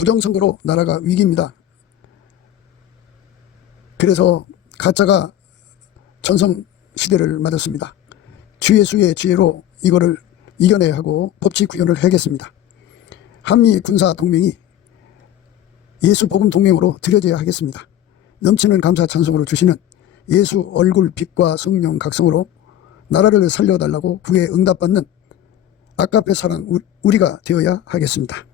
부정선거로 나라가 위기입니다. 그래서 가짜가 전성시대를 맞았습니다. 주예수의 지혜로 이거를 이겨내야 하고 법치 구현을 해야겠습니다. 한미 군사 동맹이 예수 복음 동맹으로 들여져야 하겠습니다. 넘치는 감사 찬송으로 주시는 예수 얼굴 빛과 성령 각성으로 나라를 살려달라고 구에 응답받는 아까페 사랑 우리가 되어야 하겠습니다.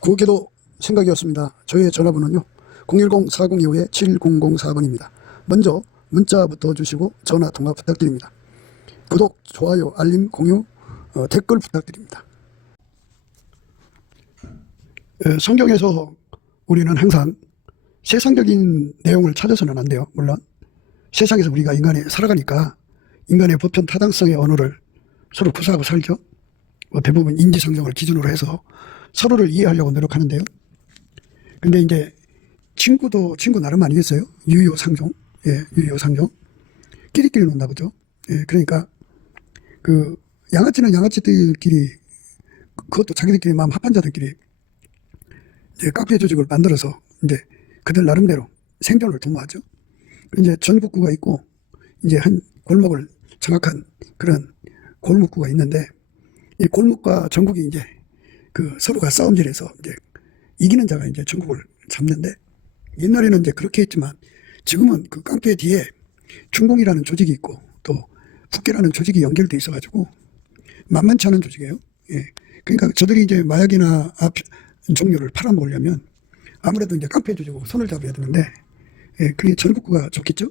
구호기도 생각이었습니다. 저의 전화번호는요 010-4025-7004번입니다. 먼저 문자부터 주시고 전화 통화 부탁드립니다. 구독, 좋아요, 알림, 공유, 댓글 부탁드립니다. 성경에서 우리는 항상 세상적인 내용을 찾아서는 안 돼요. 물론 세상에서 우리가 인간이 살아가니까 인간의 보편 타당성의 언어를 서로 구사하고 살죠. 대부분 인지상정을 기준으로 해서 서로를 이해하려고 노력하는데요. 근데 이제 친구도 친구 나름 아니겠어요? 유효상종. 예, 유효상종. 끼리끼리 논다 보죠. 예, 그러니까 그 양아치는 양아치들끼리, 그것도 자기들끼리 마음 합한 자들끼리 이제 카페 조직을 만들어서 이제 그들 나름대로 생존을 도모하죠. 이제 전북구가 있고 이제 한 골목을 장악한 그런 골목구가 있는데, 이 골목과 전국이 이제 그 서로가 싸움질해서 이제 이기는 자가 이제 전국을 잡는데, 옛날에는 이제 그렇게 했지만 지금은 그 깡패 뒤에 중공이라는 조직이 있고 또 국계라는 조직이 연결돼 있어가지고 만만치 않은 조직이에요. 예. 그러니까 저들이 이제 마약이나 종류를 팔아먹으려면 아무래도 이제 깡패 조직하고 손을 잡아야 되는데, 예, 그게 전국구가 좋겠죠.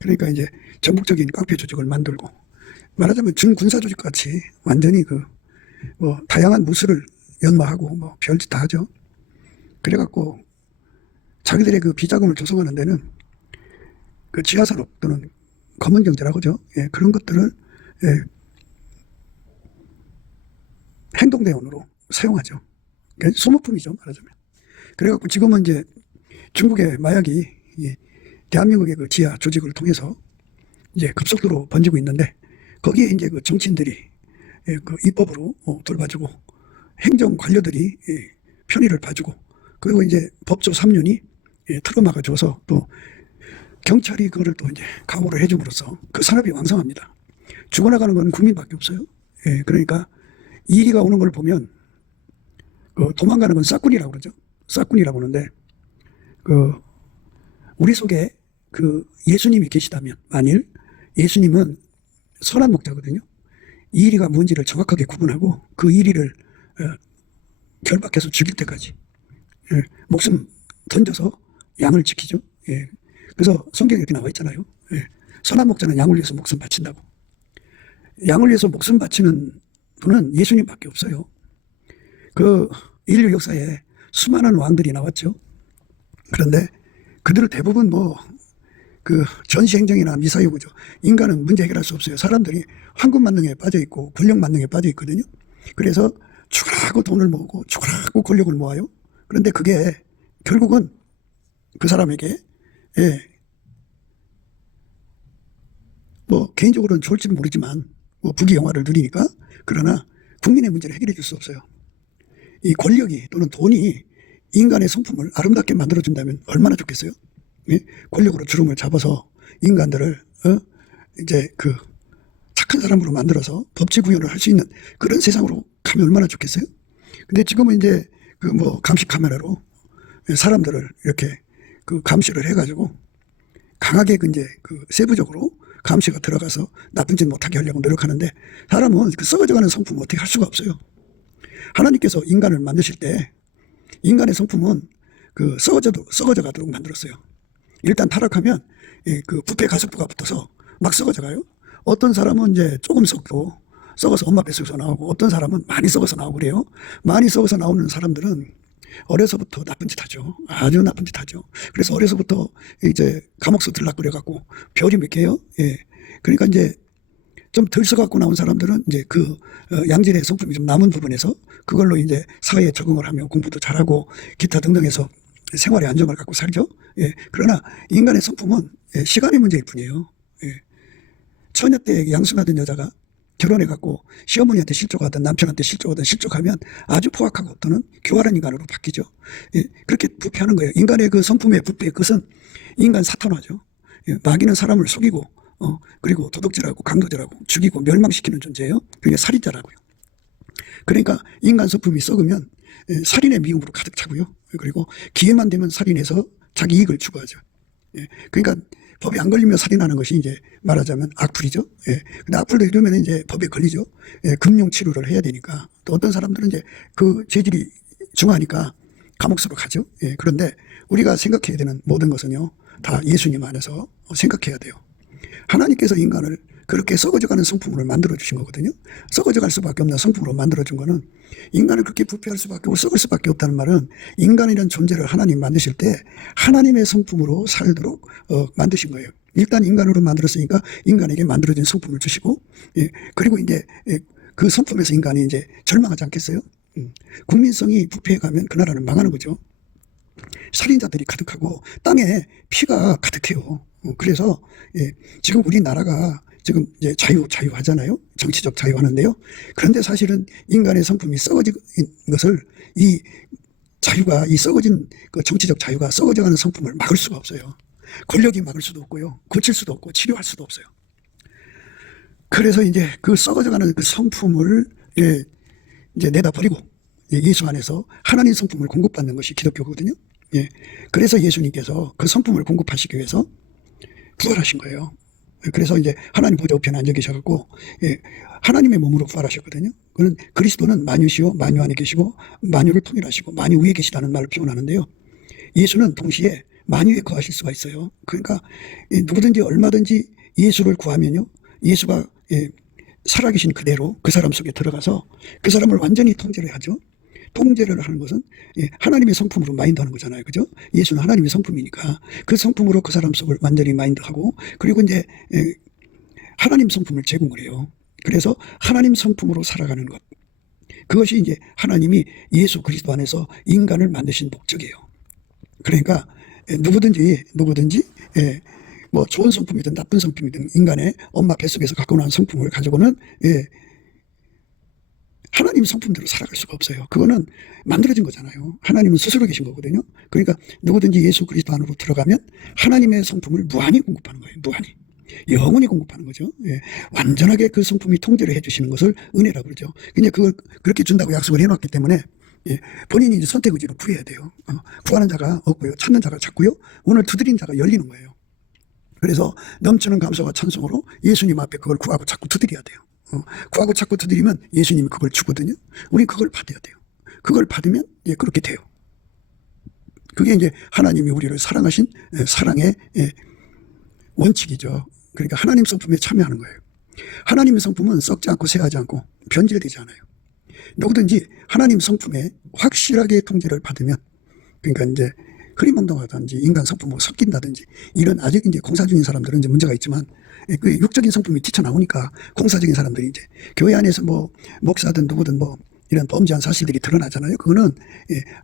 그러니까 이제 전국적인 깡패 조직을 만들고, 말하자면 준군사 조직 같이 완전히 그 뭐 다양한 무술을 연마하고 뭐 별짓 다 하죠. 그래갖고 자기들의 그 비자금을 조성하는 데는 그 지하산업 또는 검은 경제라고 하죠. 예, 그런 것들을 예, 행동대원으로 사용하죠. 소모품이죠, 말하자면. 그래갖고 지금은 이제 중국의 마약이 대한민국의 그 지하 조직을 통해서 이제 급속도로 번지고 있는데, 거기에 이제 그 정치인들이 그 입법으로 돌봐주고, 행정 관료들이 편의를 봐주고, 그리고 이제 법조 3륜이 틀어막아줘서 또 경찰이 그거를 또 이제 감호를 해줌으로써 그 산업이 왕성합니다. 죽어나가는 건 국민밖에 없어요. 예, 그러니까 이리가 오는 걸 보면 그 도망가는 건 싹군이라고 그러죠. 싹군이라고 하는데, 그 우리 속에 그 예수님이 계시다면, 만일 예수님은 선한 목자거든요. 이리가 뭔지를 정확하게 구분하고 그 이리를 결박해서 죽일 때까지 목숨 던져서 양을 지키죠. 예. 그래서 성경에 이렇게 나와 있잖아요. 예. 선한 목자는 양을 위해서 목숨 바친다고. 양을 위해서 목숨 바치는 분은 예수님밖에 없어요. 그 인류 역사에 수많은 왕들이 나왔죠. 그런데 그들을 대부분 뭐 그 전시행정이나 미사여구죠. 인간은 문제 해결할 수 없어요. 사람들이 황금 만능에 빠져 있고 권력 만능에 빠져 있거든요. 그래서 죽으라고 돈을 모으고 죽으라고 권력을 모아요. 그런데 그게 결국은 그 사람에게 뭐 개인적으로는 좋을지는 모르지만 뭐 부귀영화를 누리니까, 그러나 국민의 문제를 해결해 줄 수 없어요. 이 권력이 또는 돈이 인간의 성품을 아름답게 만들어준다면 얼마나 좋겠어요? 예? 권력으로 주름을 잡아서 인간들을 이제 그 착한 사람으로 만들어서 법치 구현을 할 수 있는 그런 세상으로 가면 얼마나 좋겠어요? 근데 지금은 이제 그 뭐 감시 카메라로 사람들을 이렇게 그 감시를 해가지고 강하게 이제 그 세부적으로 감시가 들어가서 나쁜 짓 못하게 하려고 노력하는데, 사람은 그 썩어져가는 성품을 어떻게 할 수가 없어요. 하나님께서 인간을 만드실 때 인간의 성품은 그 썩어져 가도록 만들었어요. 일단 타락하면 그 부패 가속부가 붙어서 막 썩어져 가요. 어떤 사람은 이제 조금 썩어서 엄마 뱃속에서 나오고, 어떤 사람은 많이 썩어서 나오고 그래요. 많이 썩어서 나오는 사람들은 어려서부터 나쁜 짓 하죠. 아주 나쁜 짓 하죠. 그래서 어려서부터 이제 감옥서 들락거려갖고 별이 몇 개요. 예. 그러니까 이제 좀 덜 써갖고 나온 사람들은 이제 그 양질의 성품이 좀 남은 부분에서 그걸로 이제 사회에 적응을 하며 공부도 잘하고 기타 등등해서 생활의 안정을 갖고 살죠. 예. 그러나 인간의 성품은 시간의 문제일 뿐이에요. 예. 처녀 때 양순하던 여자가 결혼해갖고 시어머니한테 실족하든 남편한테 실족하든 실족하면 아주 포악하고 또는 교활한 인간으로 바뀌죠. 예, 그렇게 부패하는 거예요. 인간의 그 성품의 부패의 끝은 인간 사탄화죠. 예, 마귀는 사람을 속이고 그리고 도둑질하고 강도질하고 죽이고 멸망시키는 존재예요. 그게 살인자라고요. 그러니까 인간 성품이 썩으면 살인의 미움으로 가득 차고요. 그리고 기회만 되면 살인해서 자기 이익을 추구하죠. 예, 그러니까 법에 안 걸리면 살인하는 것이 이제 말하자면 악플이죠. 예, 근데 악플도 이러면 이제 법에 걸리죠. 예, 금융 치료를 해야 되니까. 또 어떤 사람들은 이제 그 죄질이 중하니까 감옥으로 가죠. 예, 그런데 우리가 생각해야 되는 모든 것은요, 다 예수님 안에서 생각해야 돼요. 하나님께서 인간을 그렇게 썩어져가는 성품으로 만들어주신 거거든요. 썩어져갈 수밖에 없는 성품으로 만들어준 거는 인간을 그렇게 부패할 수밖에 없고 썩을 수밖에 없다는 말은 인간이라는 존재를 하나님 만드실 때 하나님의 성품으로 살도록 만드신 거예요. 일단 인간으로 만들었으니까 인간에게 만들어진 성품을 주시고, 예, 그리고 이제 그 성품에서 인간이 이제 절망하지 않겠어요? 국민성이 부패해가면 그 나라는 망하는 거죠. 살인자들이 가득하고 땅에 피가 가득해요. 그래서 예, 지금 우리나라가 지금 이제 자유 하잖아요. 정치적 자유 하는데요. 그런데 사실은 인간의 성품이 썩어진 것을 이 자유가, 이 썩어진 그 정치적 자유가 썩어져가는 성품을 막을 수가 없어요. 권력이 막을 수도 없고요. 고칠 수도 없고 치료할 수도 없어요. 그래서 이제 그 썩어져가는 그 성품을 예, 이제 내다 버리고 예수 안에서 하나님 성품을 공급받는 것이 기독교거든요. 예, 그래서 예수님께서 그 성품을 공급하시기 위해서 부활하신 거예요. 그래서 이제 하나님 보좌 우편에 앉아 계셔갖고 예, 하나님의 몸으로 부활하셨거든요. 그는 그리스도는 만유시요 만유 안에 계시고 만유를 통일하시고 만유 위에 계시다는 말을 표현하는데요. 예수는 동시에 만유에 거하실 수가 있어요. 그러니까 누구든지 얼마든지 예수를 구하면요, 예수가 예, 살아계신 그대로 그 사람 속에 들어가서 그 사람을 완전히 통제를 하죠. 통제를 하는 것은 하나님의 성품으로 마인드하는 거잖아요. 그죠? 예수는 하나님의 성품이니까 그 성품으로 그 사람 속을 완전히 마인드하고, 그리고 이제 하나님 성품을 제공을 해요. 그래서 하나님 성품으로 살아가는 것, 그것이 이제 하나님이 예수 그리스도 안에서 인간을 만드신 목적이에요. 그러니까 누구든지 뭐 좋은 성품이든 나쁜 성품이든 인간의 엄마 뱃속에서 갖고 나온 성품을 가지고는 하나님 성품대로 살아갈 수가 없어요. 그거는 만들어진 거잖아요. 하나님은 스스로 계신 거거든요. 그러니까 누구든지 예수 그리스도 안으로 들어가면 하나님의 성품을 무한히 공급하는 거예요. 무한히. 영원히 공급하는 거죠. 예. 완전하게 그 성품이 통제를 해주시는 것을 은혜라고 그러죠. 근데 그걸 그렇게 준다고 약속을 해놨기 때문에 예, 본인이 이제 선택 의지로 구해야 돼요. 구하는 자가 없고요. 찾는 자가 찾고요. 오늘 두드린 자가 열리는 거예요. 그래서 넘치는 감사와 찬송으로 예수님 앞에 그걸 구하고 자꾸 두드려야 돼요. 구하고 찾고 두드리면 예수님이 그걸 주거든요. 우리 그걸 받아야 돼요. 그걸 받으면 예, 그렇게 돼요. 그게 이제 하나님이 우리를 사랑하신 사랑의 원칙이죠. 그러니까 하나님 성품에 참여하는 거예요. 하나님의 성품은 썩지 않고 쇠하지 않고 변질되지 않아요. 누구든지 하나님 성품에 확실하게 통제를 받으면, 그러니까 이제 흐리멍덩하든지 인간 성품으로 섞인다든지 이런 아직 이제 공사 중인 사람들은 이제 문제가 있지만, 그 육적인 성품이 튀쳐나오니까 공사적인 사람들이 이제 교회 안에서 뭐 목사든 누구든 뭐 이런 범죄한 사실들이 드러나잖아요. 그거는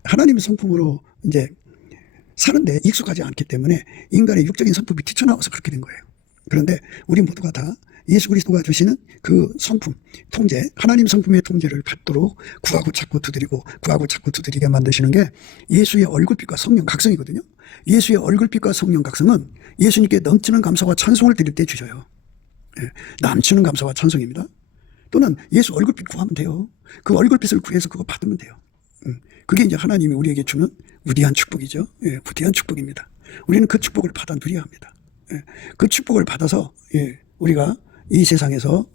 하나님의 성품으로 이제 사는데 익숙하지 않기 때문에 인간의 육적인 성품이 튀쳐나와서 그렇게 된 거예요. 그런데 우리 모두가 다 예수 그리스도가 주시는 그 성품, 통제, 하나님 성품의 통제를 받도록 구하고 찾고 두드리고 구하고 찾고 두드리게 만드시는 게 예수의 얼굴빛과 성령 각성이거든요. 예수의 얼굴빛과 성령 각성은 예수님께 넘치는 감사와 찬송을 드릴 때 주셔요. 예, 넘치는 감사와 찬송입니다. 또는 예수 얼굴빛 구하면 돼요. 그 얼굴빛을 구해서 그거 받으면 돼요. 그게 이제 하나님이 우리에게 주는 위대한 축복이죠. 예, 위대한 축복입니다. 우리는 그 축복을 받아 누려야 합니다. 예, 그 축복을 받아서 우리가 이 세상에서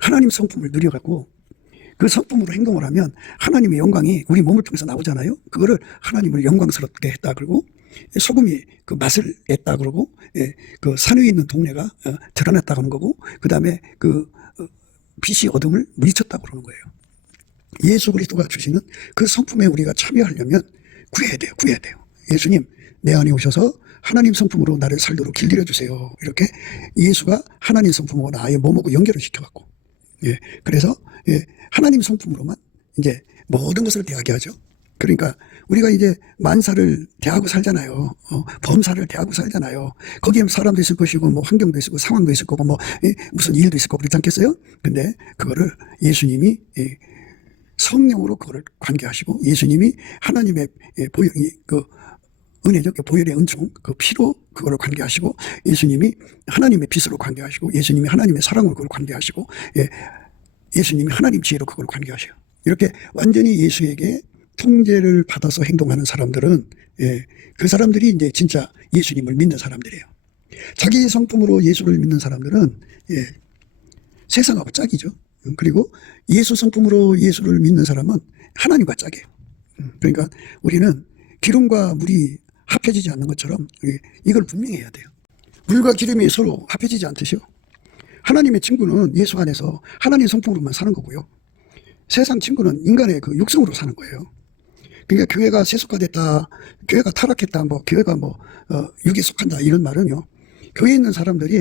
하나님 성품을 누려갖고 그 성품으로 행동을 하면 하나님의 영광이 우리 몸을 통해서 나오잖아요. 그거를 하나님을 영광스럽게 했다 그러고, 소금이 그 맛을 냈다 그러고, 그 산 위에 있는 동네가 드러났다 그러는 거고, 그 다음에 그 빛이 어둠을 물리쳤다 그러는 거예요. 예수 그리스도가 주시는 그 성품에 우리가 참여하려면 구해야 돼요. 예수님, 내 안에 오셔서 하나님 성품으로 나를 살도록 길들여 주세요. 이렇게 예수가 하나님 성품하고 나의 몸하고 연결을 시켜갖고, 그래서 하나님 성품으로만 이제 모든 것을 대하게 하죠. 그러니까 우리가 이제 만사를 대하고 살잖아요. 범사를 대하고 살잖아요. 거기에 사람도 있을 것이고, 뭐 환경도 있을 거고, 상황도 있을 거고, 뭐 무슨 일도 있을 거고, 그렇지 않겠어요? 근데 그거를 예수님이 성령으로 그거를 관계하시고, 예수님이 하나님의 그 은혜적 보혈의 은총, 그 피로 그거를 관계하시고, 예수님이 하나님의 빛으로 관계하시고, 예수님이 하나님의 사랑으로 그걸 관계하시고, 예수님이 하나님 지혜로 그걸 관계하셔요. 이렇게 완전히 예수에게 통제를 받아서 행동하는 사람들은 그 사람들이 이제 진짜 예수님을 믿는 사람들이에요. 자기 성품으로 예수를 믿는 사람들은 세상하고 짝이죠. 그리고 예수 성품으로 예수를 믿는 사람은 하나님과 짝이에요. 그러니까 우리는 기름과 물이 합해지지 않는 것처럼 이걸 분명히 해야 돼요. 물과 기름이 서로 합해지지 않듯이요. 하나님의 친구는 예수 안에서 하나님 성품으로만 사는 거고요. 세상 친구는 인간의 그 육성으로 사는 거예요. 그러니까 교회가 세속화됐다, 교회가 타락했다, 뭐 교회가 육에 속한다 이런 말은요. 교회에 있는 사람들이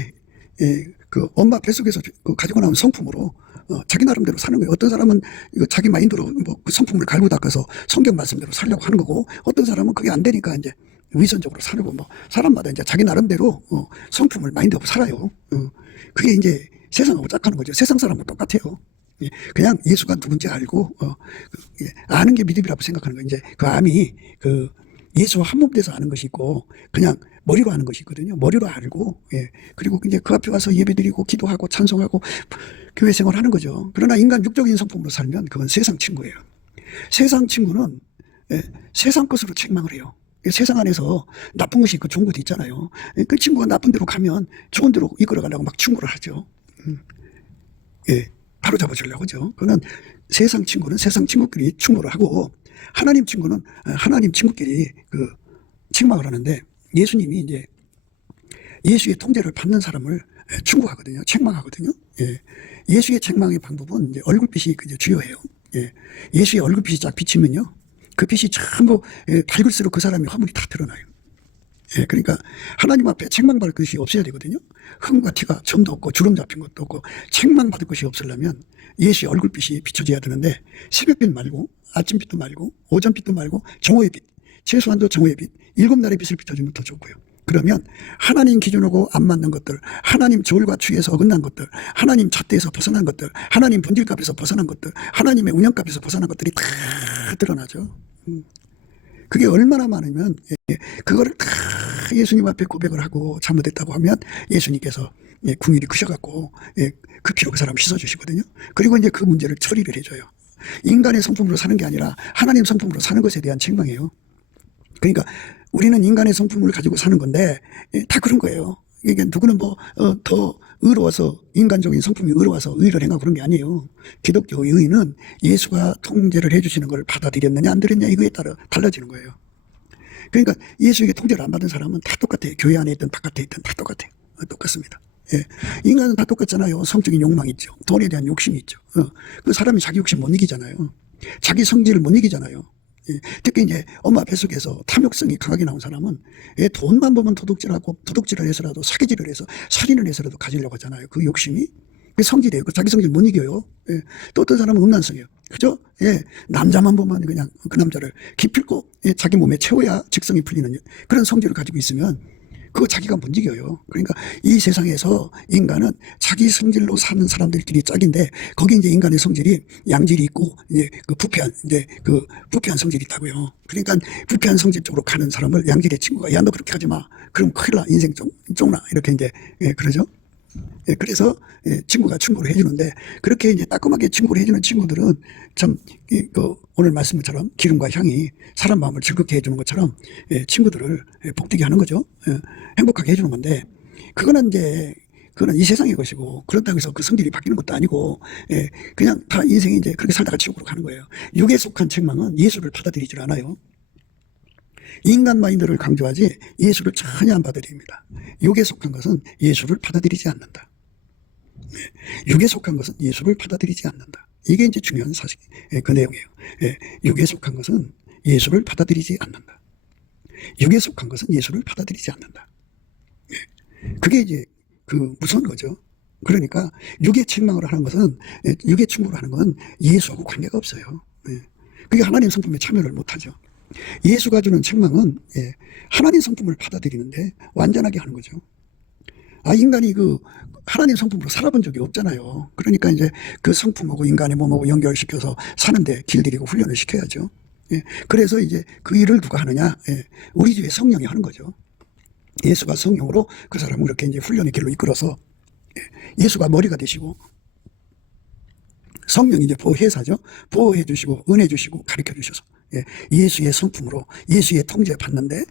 그 엄마 뱃속에서 가지고 나온 성품으로 자기 나름대로 사는 거예요. 어떤 사람은 이거 자기 마인드로 그 성품을 갈고 닦아서 성경 말씀대로 살려고 하는 거고, 어떤 사람은 그게 안 되니까 이제 위선적으로 살고, 사람마다 이제 자기 나름대로 성품을 마인드하고 살아요. 그게 이제 세상하고 짝하는 거죠. 세상 사람은 똑같아요. 그냥 예수가 누군지 알고 아는 게 믿음이라고 생각하는 거예요. 이제 그 암이 그 예수와 한 몸 돼서 아는 것이 있고, 그냥 머리로 아는 것이 있거든요. 머리로 알고, 그리고 이제 그 앞에 와서 예배드리고 기도하고 찬송하고 교회 생활하는 거죠. 그러나 인간 육적인 성품으로 살면 그건 세상 친구예요. 세상 친구는 세상 것으로 책망을 해요. 세상 안에서 나쁜 것이 있고 좋은 것도 있잖아요. 그 친구가 나쁜 데로 가면 좋은 데로 이끌어가려고 막 충고를 하죠. 바로 잡아주려고 하죠. 그러면 세상 친구는 세상 친구끼리 충고를 하고, 하나님 친구는 하나님 친구끼리 그 책망을 하는데, 예수님이 이제 예수의 통제를 받는 사람을 충고하거든요. 책망하거든요. 예수의 책망의 방법은 이제 얼굴빛이 이제 주요해요. 예수의 얼굴빛이 쫙 비치면요, 그 빛이 전부 밝을수록 그 사람의 화물이 다 드러나요. 그러니까 하나님 앞에 책망받을 것이 없어야 되거든요. 흠과 티가 점도 없고 주름 잡힌 것도 없고 책망받을 것이 없으려면 예수의 얼굴빛이 비춰져야 되는데, 새벽빛 말고 아침빛도 말고 오전빛도 말고 정오의 빛, 최소한도 정오의 빛, 7날의 빛을 비춰주면 더 좋고요. 그러면 하나님 기준하고 안 맞는 것들, 하나님 저울과 추에서 어긋난 것들, 하나님 잣대에서 벗어난 것들, 하나님 본질값에서 벗어난 것들, 하나님의 운영값에서 벗어난 것들이 다 드러나죠. 그게 얼마나 많으면 그거를 다 예수님 앞에 고백을 하고 잘못했다고 하면 예수님께서 궁일이 크셔갖고 그 피로 그 사람 씻어주시거든요. 그리고 이제 그 문제를 처리를 해줘요. 인간의 성품으로 사는 게 아니라 하나님 성품으로 사는 것에 대한 책망이에요. 그러니까 우리는 인간의 성품을 가지고 사는 건데 다 그런 거예요. 이게 누구는 더 의로워서, 인간적인 성품이 의로워서 의를 행하고 그런 게 아니에요. 기독교의 의는 예수가 통제를 해주시는 걸 받아들였느냐 안 들였냐 이거에 따라 달라지는 거예요. 그러니까 예수에게 통제를 안 받은 사람은 다 똑같아요. 교회 안에 있든 바깥에 있든 다 똑같아요. 똑같습니다. 인간은 다 똑같잖아요. 성적인 욕망이 있죠. 돈에 대한 욕심이 있죠. 그 사람이 자기 욕심 못 이기잖아요. 자기 성질을 못 이기잖아요. 특히 이제 엄마 뱃속에서 탐욕성이 강하게 나온 사람은 돈만 보면 도둑질을 해서라도 사기질을 해서 살인을 해서라도 가지려고 하잖아요. 그 욕심이 그 성질이에요. 그 자기 성질 못 이겨요. 또 어떤 사람은 음란성이에요. 그죠? 남자만 보면 그냥 그 남자를 기필코 자기 몸에 채워야 직성이 풀리는 그런 성질을 가지고 있으면 그거 자기가 못 이겨요. 그러니까 이 세상에서 인간은 자기 성질로 사는 사람들끼리 짝인데, 거기 이제 인간의 성질이 양질이 있고, 이제 그 부패한 성질이 있다고요. 그러니까 부패한 성질 쪽으로 가는 사람을 양질의 친구가, 야, 너 그렇게 하지 마. 그럼 큰일 나. 인생 쫑나. 이렇게 이제, 그러죠. 그래서 친구가 충고를 해주는데, 그렇게 이제 따끔하게 충고를 해주는 친구들은 참 오늘 말씀처럼 기름과 향이 사람 마음을 즐겁게 해주는 것처럼 친구들을 복되게 하는 거죠. 행복하게 해주는 건데, 그거는 이 세상의 것이고, 그렇다고 해서 그 성질이 바뀌는 것도 아니고, 그냥 다 인생이 이제 그렇게 살다가 지옥으로 가는 거예요. 육에 속한 책망은 예수를 받아들이질 않아요. 인간 마인드를 강조하지 예수를 전혀 안 받아들입니다. 육에 속한 것은 예수를 받아들이지 않는다. 육에 속한 것은 예수를 받아들이지 않는다. 이게 이제 중요한 사실, 그 내용이에요. 육에 속한 것은 예수를 받아들이지 않는다. 육에 속한 것은 예수를 받아들이지 않는다. 그게 이제 그 무서운 거죠. 그러니까 육의 책망을 하는 것은, 육의 충고를 하는 건 예수하고 관계가 없어요. 그게 하나님 성품에 참여를 못하죠. 예수가 주는 책망은 하나님 성품을 받아들이는데 완전하게 하는 거죠. 인간이 그 하나님 성품으로 살아본 적이 없잖아요. 그러니까 이제 그 성품하고 인간의 몸하고 연결시켜서 사는데 길들이고 훈련을 시켜야죠. 그래서 이제 그 일을 누가 하느냐? 우리 집에 성령이 하는 거죠. 예수가 성령으로 그 사람을 이렇게 이제 훈련의 길로 이끌어서 예수가 머리가 되시고 성령이 이제 보혜사죠. 보호해 주시고 은혜 주시고 가르쳐 주셔서 예수의 성품으로 예수의 통제 받는데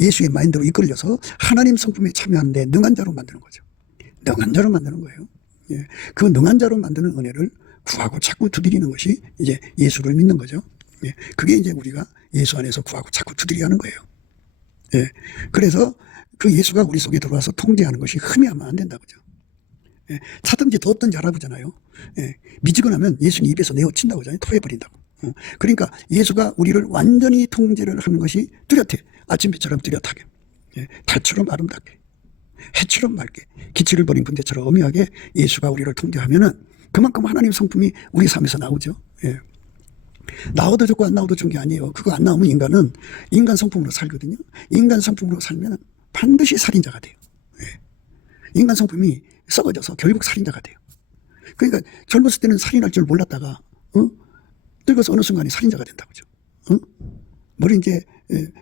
예수의 마인드로 이끌려서 하나님 성품에 참여하는데 능한 자로 만드는 거죠. 능한 자로 만드는 거예요. 그 능한 자로 만드는 은혜를 구하고 자꾸 두드리는 것이 이제 예수를 믿는 거죠. 그게 이제 우리가 예수 안에서 구하고 자꾸 두드려야 하는 거예요. 그래서 그 예수가 우리 속에 들어와서 통제하는 것이 흠이 하면 안 된다 그죠. 차든지 뒀든지 알아보잖아요. 미지근하면 예수님 입에서 내어친다고 하잖아요. 토해버린다고. 그러니까 예수가 우리를 완전히 통제를 하는 것이 뚜렷해. 아침비처럼 뚜렷하게, 달처럼 아름답게, 해처럼 맑게, 기치를 버린 군대처럼 엄하게 예수가 우리를 통제하면은 그만큼 하나님 성품이 우리 삶에서 나오죠. 나오도 좋고 안 나오도 좋은 게 아니에요. 그거 안 나오면 인간은 인간 성품으로 살거든요. 인간 성품으로 살면 반드시 살인자가 돼요. 인간 성품이 썩어져서 결국 살인자가 돼요. 그러니까 젊었을 때는 살인할 줄 몰랐다가 늙어서 어느 순간에 살인자가 된다고 그죠. 물론 이제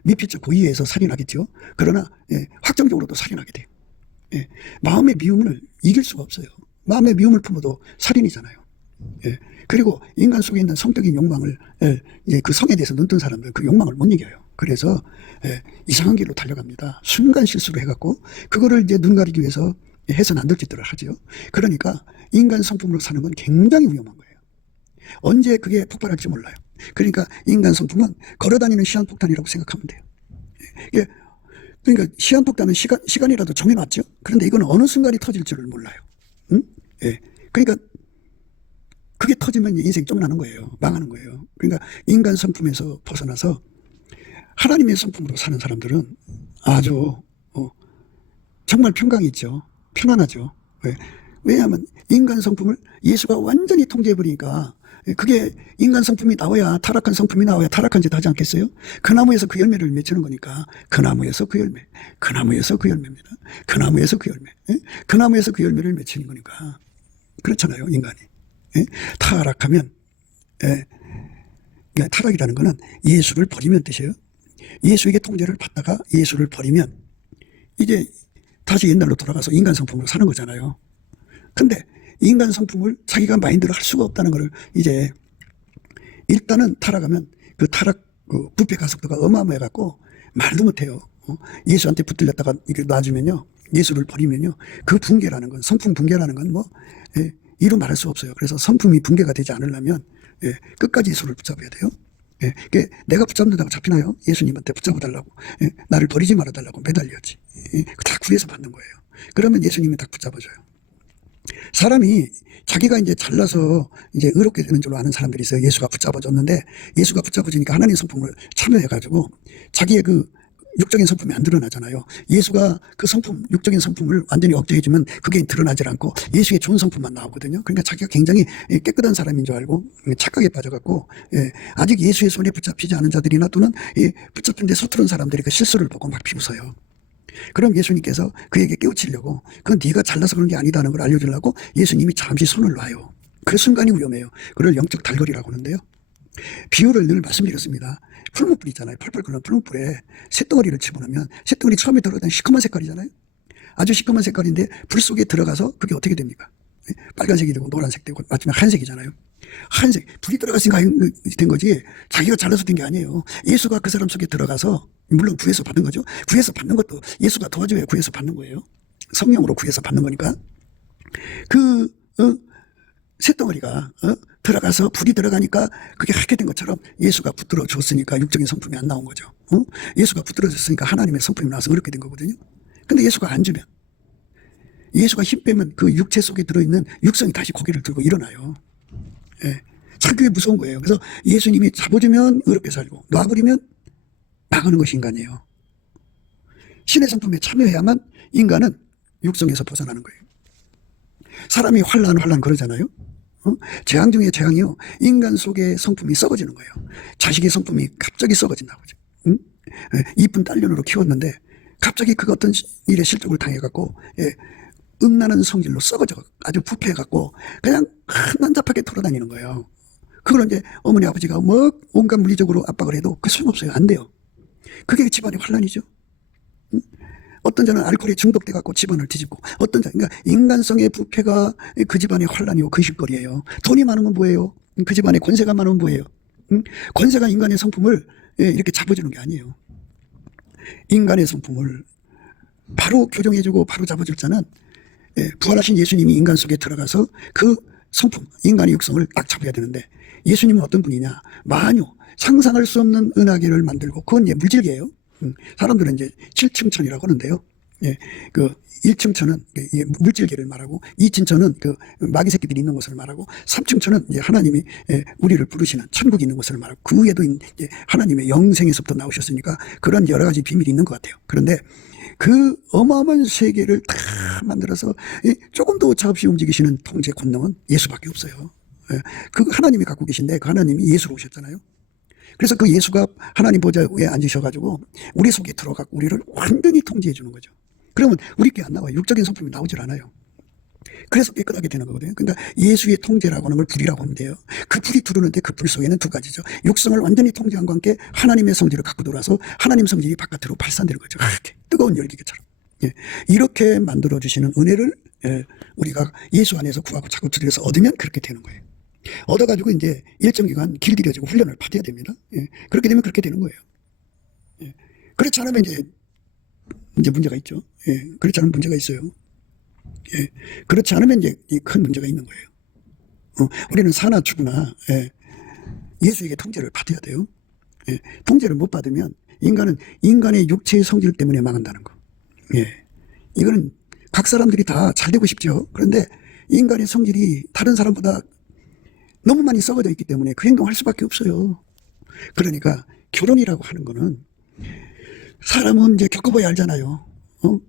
미필적 고의에서 살인하겠죠. 그러나 확정적으로도 살인하게 돼요. 마음의 미움을 이길 수가 없어요. 마음의 미움을 품어도 살인이잖아요. 그리고 인간 속에 있는 성적인 욕망을 이제 그 성에 대해서 눈뜬 사람들 그 욕망을 못 이겨요. 그래서 이상한 길로 달려갑니다. 순간 실수를 해갖고 그거를 이제 눈 가리기 위해서 해서는 안 될 짓들을 하죠. 그러니까 인간 성품으로 사는 건 굉장히 위험한 거예요. 언제 그게 폭발할지 몰라요. 그러니까 인간 성품은 걸어다니는 시한폭탄이라고 생각하면 돼요. 그러니까 시한폭탄은 시간이라도 정해놨죠. 그런데 이건 어느 순간이 터질 줄을 몰라요. 그러니까 그게 터지면 인생 쫑나는 거예요. 망하는 거예요. 그러니까 인간 성품에서 벗어나서 하나님의 성품으로 사는 사람들은 아주 정말 평강이 있죠. 편안하죠. 왜냐하면 인간 성품을 예수가 완전히 통제해버리니까 그게 인간 성품이 나와야 타락한 성품이 나와야 타락한 짓 하지 않겠어요? 그 나무에서 그 열매를 맺히는 거니까 그 나무에서 그 열매, 그 나무에서 그 열매입니다. 그 나무에서 그 열매, 그 나무에서 그 열매를 맺히는 거니까 그렇잖아요. 인간이 타락하면 그러니까 타락이라는 거는 예수를 버리면 뜻이에요. 예수에게 통제를 받다가 예수를 버리면 이제 다시 옛날로 돌아가서 인간 성품으로 사는 거잖아요. 근데 인간 성품을 자기가 마인드를 할 수가 없다는 거를 이제 일단은 타락하면 그 타락 그 부패 가속도가 어마어마해갖고 말도 못해요. 예수한테 붙들렸다가 이렇게 놔주면요. 예수를 버리면요. 그 붕괴라는 건 성품 붕괴라는 건 뭐 이루 말할 수 없어요. 그래서 성품이 붕괴가 되지 않으려면 끝까지 예수를 붙잡아야 돼요. 내가 붙잡는다고 잡히나요? 예수님한테 붙잡아달라고 나를 버리지 말아달라고 매달려야지. 다 구해서 받는 거예요. 그러면 예수님이 딱 붙잡아줘요. 사람이 자기가 이제 잘나서 이제 의롭게 되는 줄로 아는 사람들이 있어요. 예수가 붙잡아줬는데 예수가 붙잡아주니까 하나님 성품을 참여해가지고 자기의 그 육적인 성품이 안 드러나잖아요. 예수가 그 성품, 육적인 성품을 완전히 억제해주면 그게 드러나질 않고 예수의 좋은 성품만 나오거든요. 그러니까 자기가 굉장히 깨끗한 사람인 줄 알고 착각에 빠져갖고 아직 예수의 손에 붙잡히지 않은 자들이나 또는 붙잡힌 데 서투른 사람들이 그 실수를 보고 막 비웃어요. 그럼 예수님께서 그에게 깨우치려고 그건 네가 잘나서 그런 게 아니다는 걸 알려주려고 예수님이 잠시 손을 놔요. 그 순간이 위험해요. 그걸 영적 달거리라고 하는데요. 비유를 늘 말씀드렸습니다. 풀무불 있잖아요. 펄펄 끓는 풀무불에 새덩어리를 집어넣으면 새덩어리 처음에 들어가던 시커먼 색깔이잖아요. 아주 시커먼 색깔인데 불 속에 들어가서 그게 어떻게 됩니까? 빨간색이 되고 노란색 되고 마지막 한색이잖아요. 한색, 불이 들어갔으니까 된 거지 자기가 잘라서 된 게 아니에요. 예수가 그 사람 속에 들어가서 물론 구해서 받은 거죠. 구해서 받는 것도 예수가 도와줘야 구해서 받는 거예요. 성령으로 구해서 받는 거니까. 그 새덩어리가 들어가서 불이 들어가니까 그게 하게 된 것처럼 예수가 붙들어 줬으니까 육적인 성품이 안 나온 거죠. 예수가 붙들어 줬으니까 하나님의 성품이 나와서 그렇게 된 거거든요. 근데 예수가 안 주면 예수가 힘 빼면 그 육체 속에 들어있는 육성이 다시 고개를 들고 일어나요. 참 그게 무서운 거예요. 그래서 예수님이 잡아주면 의롭게 살고 놔버리면 망하는 것이 인간이에요. 신의 성품에 참여해야만 인간은 육성에서 벗어나는 거예요. 사람이 환란 그러잖아요. 재앙 중에 재앙이요. 인간 속의 성품이 썩어지는 거예요. 자식의 성품이 갑자기 썩어진다고 하죠. 이쁜 딸년으로 키웠는데 갑자기 그 어떤 일에 실족을 당해갖고 음란한 성질로 썩어져 아주 부패해갖고 그냥 난잡하게 돌아다니는 거예요. 그걸 이제 어머니 아버지가 뭐 온갖 물리적으로 압박을 해도 그 소용없어요. 안 돼요. 그게 집안의 환란이죠. 어떤 자는 알코올에 중독돼 갖고 집안을 뒤집고, 어떤 자, 그러니까 인간성의 부패가 그 집안의 환란이고 근심거리예요. 돈이 많으면 뭐예요? 그 집안에 권세가 많으면 뭐예요? 권세가 인간의 성품을 이렇게 잡아주는 게 아니에요. 인간의 성품을 바로 교정해주고 바로 잡아줄 자는 부활하신 예수님이 인간 속에 들어가서 그 성품, 인간의 육성을 딱 잡아야 되는데, 예수님은 어떤 분이냐? 마녀, 상상할 수 없는 은하계를 만들고, 그건 이제 물질계예요. 사람들은 이제 7층 천이라고 하는데요. 그 1층 천은 물질계를 말하고, 2층 천은 그 마귀 새끼들이 있는 곳을 말하고, 3층 천은 이제 하나님이 우리를 부르시는 천국이 있는 곳을 말하고, 그 위에도 이제 하나님의 영생에서부터 나오셨으니까 그런 여러 가지 비밀이 있는 것 같아요. 그런데 그 어마어마한 세계를 다 만들어서 조금도 오차 없이 움직이시는 통제 권능은 예수밖에 없어요. 그 하나님이 갖고 계신데 그 하나님이 예수로 오셨잖아요. 그래서 그 예수가 하나님 보좌 위에 앉으셔가지고 우리 속에 들어가고 우리를 완전히 통제해 주는 거죠. 그러면 우리께 안 나와요. 육적인 성품이 나오질 않아요. 그래서 깨끗하게 되는 거거든요. 그러니까 예수의 통제라고 하는 걸 불이라고 하면 돼요. 그 불이 들어오는데 그 불 속에는 두 가지죠. 육성을 완전히 통제함과 함께 하나님의 성질을 갖고 들어와서 하나님 성질이 바깥으로 발산되는 거죠. 이렇게 뜨거운 열기처럼. 이렇게 만들어주시는 은혜를 우리가 예수 안에서 구하고 자꾸 두드려서 얻으면 그렇게 되는 거예요. 얻어가지고 이제 일정 기간 길들여지고 훈련을 받아야 됩니다. 그렇게 되면 그렇게 되는 거예요. 그렇지 않으면 이제 문제가 있죠. 그렇지 않으면 문제가 있어요. 그렇지 않으면 이제 큰 문제가 있는 거예요. 우리는 사나 죽으나 예수에게 통제를 받아야 돼요. 통제를 못 받으면 인간은 인간의 육체의 성질 때문에 망한다는 거. 이거는 각 사람들이 다 잘 되고 싶죠. 그런데 인간의 성질이 다른 사람보다 너무 많이 썩어져 있기 때문에 그 행동을 할 수밖에 없어요. 그러니까 결혼이라고 하는 거는 사람은 이제 겪어봐야 알잖아요.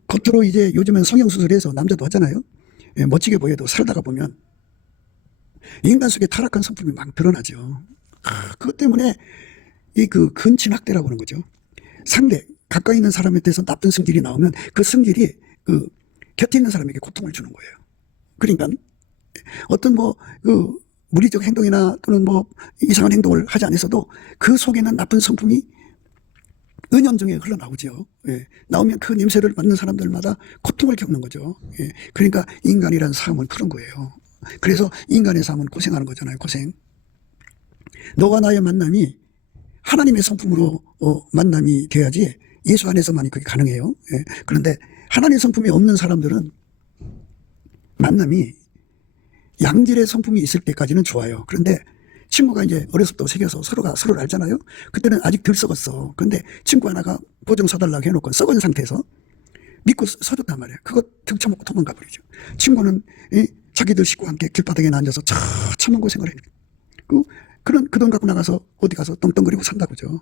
겉으로 이제 요즘엔 성형수술해서 남자도 하잖아요. 멋지게 보여도 살다가 보면 인간 속에 타락한 성품이 막 드러나죠. 그것 때문에 그 근친학대라고 하는 거죠. 상대, 가까이 있는 사람에 대해서 나쁜 성질이 나오면 그 성질이 그 곁에 있는 사람에게 고통을 주는 거예요. 그러니까 어떤 물리적 행동이나 또는 이상한 행동을 하지 않았어도 그 속에는 나쁜 성품이 은연중에 흘러나오죠. 나오면 그 냄새를 맡는 사람들마다 고통을 겪는 거죠. 그러니까 인간이라는 삶은 그런 거예요. 그래서 인간의 삶은 고생하는 거잖아요. 고생. 너와 나의 만남이 하나님의 성품으로 만남이 돼야지 예수 안에서만이 그게 가능해요. 그런데 하나님의 성품이 없는 사람들은 만남이 양질의 성품이 있을 때까지는 좋아요. 그런데 친구가 이제 어려서부터 새겨서 서로가 서로를 알잖아요. 그때는 아직 덜 썩었어. 근데 친구 하나가 보증 서달라고 해놓고 썩은 상태에서 믿고 서줬단 말이에요. 그거 등쳐먹고 도망가 버리죠. 친구는 자기들 식구와 함께 길바닥에 앉아서 처참한 고생을 해요. 그런 그 돈 갖고 나가서 어디 가서 떵떵거리고 산다고죠.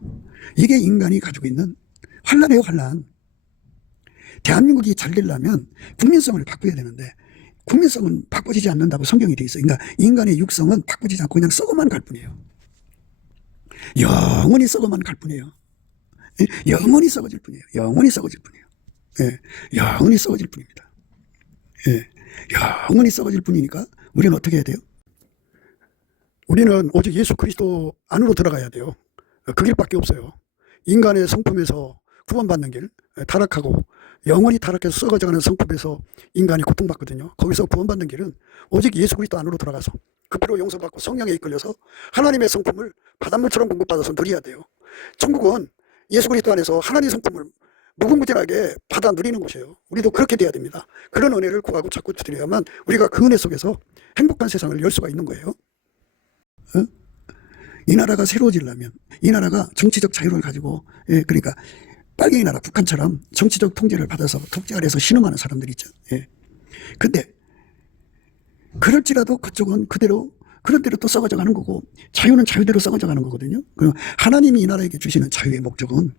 이게 인간이 가지고 있는 환란이에요, 환란. 대한민국이 잘 되려면 국민성을 바꿔야 되는데 국민성은 바꿔지지 않는다고 성경이 돼 있어요. 그러니까 인간의 육성은 바꿔지지 않고 그냥 썩어만 갈 뿐이에요. 영원히 썩어만 갈 뿐이에요. 영원히 썩어질 뿐이에요. 영원히 썩어질 뿐이에요. 영원히 썩어질 뿐입니다. 영원히 썩어질 뿐이니까 우리는 어떻게 해야 돼요? 우리는 오직 예수 그리스도 안으로 들어가야 돼요. 그 길밖에 없어요. 인간의 성품에서 구원받는 길, 타락하고 영원히 타락해서 썩어져가는 성품에서 인간이 고통받거든요. 거기서 구원받는 길은 오직 예수 그리스도 안으로 들어가서 그 피로 용서받고 성령에 이끌려서 하나님의 성품을 바닷물처럼 공급받아서 누려야 돼요. 천국은 예수 그리스도 안에서 하나님의 성품을 무궁무진하게 받아 누리는 곳이에요. 우리도 그렇게 돼야 됩니다. 그런 은혜를 구하고 자꾸 드려야만 우리가 그 은혜 속에서 행복한 세상을 열 수가 있는 거예요. 이 나라가 새로워지려면 이 나라가 정치적 자유를 가지고 그러니까 빨갱이 나라 북한처럼 정치적 통제를 받아서 독재 아래에서 신음하는 사람들이 있죠. 근데 그럴지라도 그쪽은 그대로 그런 대로 또 썩어져 가는 거고 자유는 자유대로 썩어져 가는 거거든요. 하나님이 이 나라에게 주시는 자유의 목적은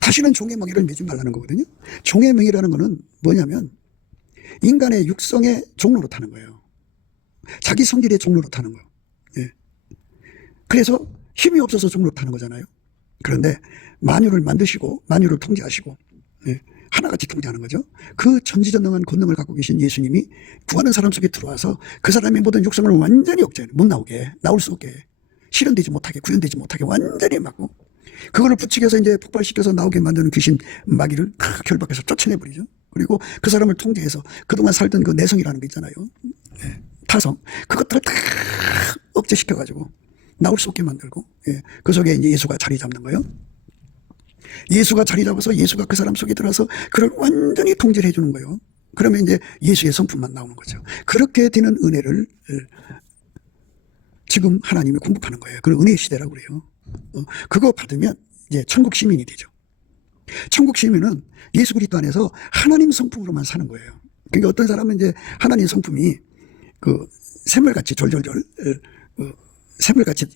다시는 종의 멍에를 매지 말라는 거거든요. 종의 멍이라는 거는 뭐냐면 인간의 육성의 종로로 타는 거예요. 자기 성질의 종로로 타는 거예요. 그래서 힘이 없어서 종로로 타는 거잖아요. 그런데 만유를 만드시고 만유를 통제하시고 예, 하나같이 통제하는 거죠. 그 전지전능한 권능을 갖고 계신 예수님이 구하는 사람 속에 들어와서 그 사람의 모든 육성을 완전히 억제해, 못 나오게, 나올 수 없게, 실현되지 못하게, 구현되지 못하게 완전히 막고, 그거를 부추겨서 이제 폭발시켜서 나오게 만드는 귀신 마귀를 결박해서 쫓아내버리죠. 그리고 그 사람을 통제해서 그동안 살던 그 내성이라는 게 있잖아요. 예, 타성, 그것들을 다 억제시켜가지고 나올 수 없게 만들고, 예, 그 속에 이제 예수가 자리 잡는 거예요. 예수가 자리 잡아서 예수가 그 사람 속에 들어서 그를 완전히 통제를 해주는 거예요. 그러면 이제 예수의 성품만 나오는 거죠. 그렇게 되는 은혜를 지금 하나님이 공급하는 거예요. 그걸 은혜의 시대라고 그래요. 그거 받으면 이제 천국 시민이 되죠. 천국 시민은 예수 그리스도 안에서 하나님 성품으로만 사는 거예요. 그러니까 어떤 사람은 이제 하나님 성품이 그 샘물같이 졸졸졸, 샘물같이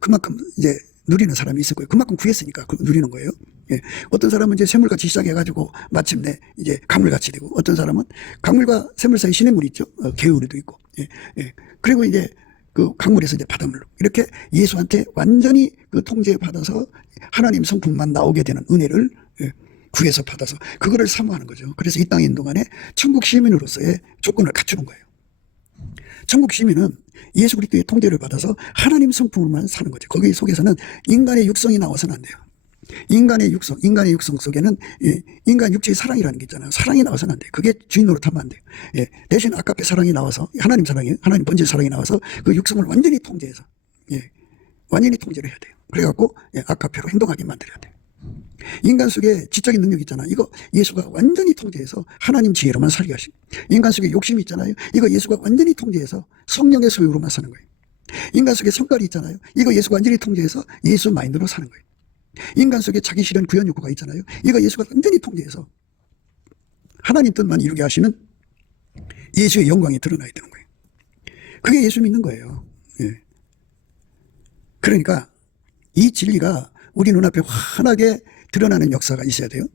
그만큼 이제 누리는 사람이 있을 거예요. 그만큼 구했으니까 누리는 거예요. 예. 어떤 사람은 이제 샘물같이 시작해가지고 마침내 이제 강물같이 되고, 어떤 사람은 강물과 샘물 사이 시냇물이 있죠. 개울이도 있고. 예. 예. 그리고 이제 그 강물에서 이제 바닷물로 이렇게 예수한테 완전히 그 통제받아서 하나님 성품만 나오게 되는 은혜를 구해서 받아서 그거를 사모하는 거죠. 그래서 이 땅에 있는 동안에 천국 시민으로서의 조건을 갖추는 거예요. 천국 시민은 예수 그리스도의 통제를 받아서 하나님 성품으로만 사는 거죠. 거기 속에서는 인간의 육성이 나와서는 안 돼요. 인간의 육성 속에는 인간 육체의 사랑이라는 게 있잖아요. 사랑이 나와서는 안 돼요. 그게 주인 노릇하면 안 돼요. 예, 대신 아깝게 사랑이 나와서, 하나님 사랑이, 하나님 번제 사랑이 나와서 그 육성을 완전히 통제해서, 예, 완전히 통제를 해야 돼요. 그래갖고 아까페로 행동하게 만들어야 돼요. 인간 속에 지적인 능력이 있잖아. 이거 예수가 완전히 통제해서 하나님 지혜로만 살게 하시고, 인간 속에 욕심이 있잖아요. 이거 예수가 완전히 통제해서 성령의 소유로만 사는 거예요. 인간 속에 성깔이 있잖아요. 이거 예수가 완전히 통제해서 예수 마인드로 사는 거예요. 인간 속에 자기 실현 구현 욕구가 있잖아요. 이거 예수가 완전히 통제해서 하나님 뜻만 이루게 하시는 예수의 영광이 드러나야 되는 거예요. 그게 예수 믿는 거예요. 예. 그러니까 이 진리가 우리 눈앞에 환하게 드러나는 역사가 있어야 돼요.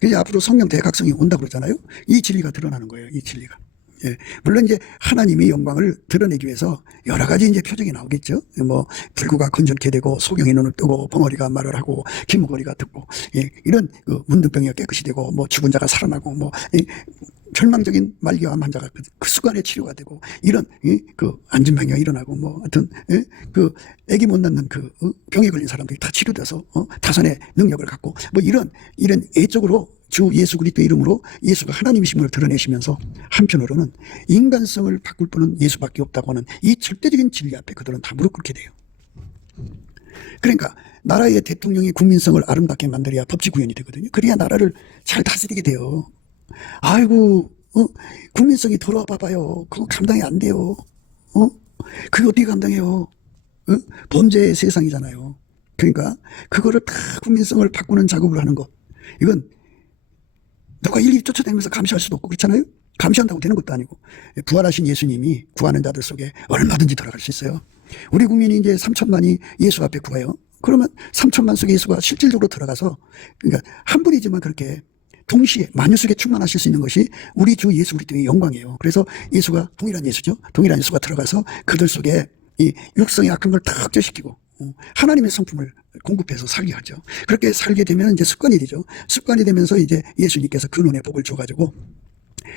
그래서 앞으로 성령 대각성이 온다고 그러잖아요. 이 진리가 드러나는 거예요. 이 진리가. 예. 물론 이제 하나님의 영광을 드러내기 위해서 여러 가지 이제 표적이 나오겠죠. 뭐 불구가 건전케 되고 소경이 눈을 뜨고 벙어리가 말을 하고 기무거리가 듣고, 예. 이런 그 문둥병이가 깨끗이 되고 뭐 죽은 자가 살아나고 뭐 절망적인 말기암 환자가 그 순간에 치료가 되고, 이런 그 안진병이가 일어나고 뭐 하여튼 그 아기 못 낳는 그 병에 걸린 사람들이 다 치료돼서 다선의 능력을 갖고 뭐 이런 애적으로 주 예수 그리스도의 이름으로 예수가 하나님이심을 드러내시면서, 한편으로는 인간성을 바꿀 분은 예수밖에 없다고 하는 이 절대적인 진리 앞에 그들은 다 무릎 꿇게 돼요. 그러니까 나라의 대통령이 국민성을 아름답게 만들어야 법치 구현이 되거든요. 그래야 나라를 잘 다스리게 돼요. 아이고, 국민성이 더러워 봐봐요. 그거 감당이 안 돼요. 그게 어떻게 감당해요? 범죄의 세상이잖아요. 그러니까 그거를 다 국민성을 바꾸는 작업을 하는 것, 이건 누가 일일이 쫓아다니면서 감시할 수도 없고 그렇잖아요. 감시한다고 되는 것도 아니고, 부활하신 예수님이 구하는 자들 속에 얼마든지 들어갈 수 있어요. 우리 국민이 이제 3천만이 예수 앞에 구해요. 그러면 3천만 속에 예수가 실질적으로 들어가서, 그러니까 한 분이지만 그렇게 동시에 만유 속에 충만하실 수 있는 것이 우리 주 예수 그리스도의 영광이에요. 그래서 예수가 동일한 예수죠. 동일한 예수가 들어가서 그들 속에 이 육성의 악한 걸 다 억제시키고 하나님의 성품을 공급해서 살게 하죠. 그렇게 살게 되면 이제 습관이 되죠. 습관이 되면서 이제 예수님께서 그 눈에 복을 줘가지고